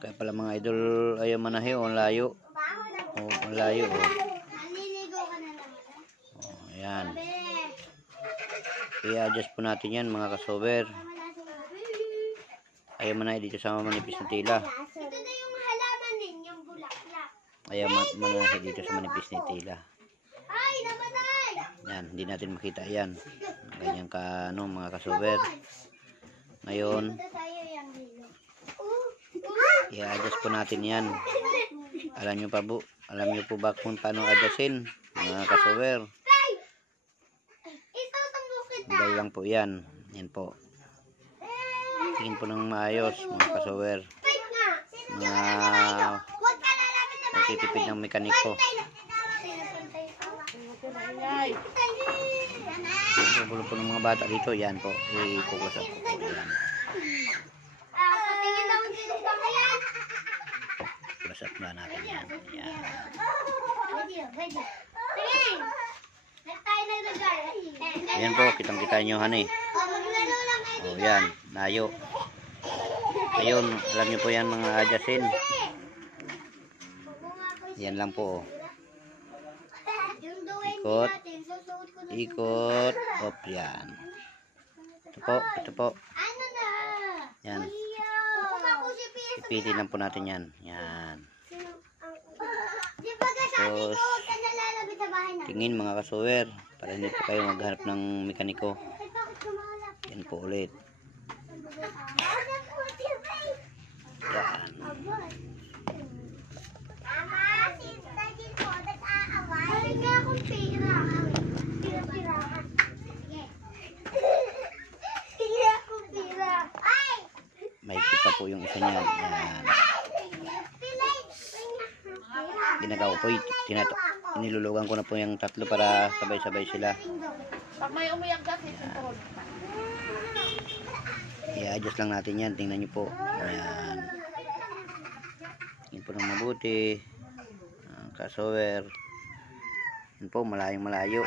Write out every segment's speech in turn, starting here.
Kaya pala mga idol, ayaw manahe o ang layo. O ang layo o. O ayan. I-adjust po natin yan mga kasober. Ayaw manahe dito sa manipis na tila. Ito na yung halaman din, yung bulaklak. Ayaw manahe dito sa manipis na tila. Ay, namatay! Yan, hindi natin makita yan. Ganyan ka ano mga kasober. Ngayon, i-adjust po natin yan. Alam nyo po ba kung paano adjustin mga kasober? Dahil lang po yan. Yan po. Tingin po ng maayos mga kasober. Mga nagtitipid ng mekaniko. Gulo po ng mga bata dito. Yan po. I-focus up po. Yan. Focus up na natin yan. Yan. Yan po. Kitang-kita nyo honey. O yan. Layo. Ayun. Alam nyo po yan mga adjustin. Yan lang po. Ikot. Ikot. Op, yan. Ito po. Ito po. Yan. Ipitin lang po natin yan. Yan. Tapos, tingin mga kasower. Para hindi po kayo maghanap ng mekaniko. Yan po ulit. Yan. May kita po yung isa niyan. Yan. Ginagawa po inilulugan ko na po yung tatlo para sabay-sabay sila. Pag may umiyak kasi i-adjust lang natin yan. Tingnan nyo po. Ayan. Tingnan po ng mabuti. Kasower. Yan po, malayong malayo.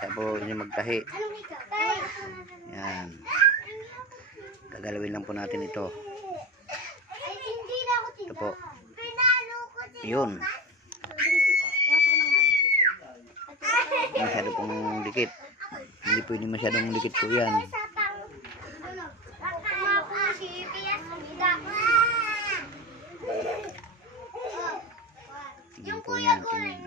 Kaya po hindi magtahi. Yan. Gagalawin lang po natin ito. Ito po. Yun. Masyado pong dikit. Hindi pwede masyadong dikit po yan. Tingin po yan. Tingin.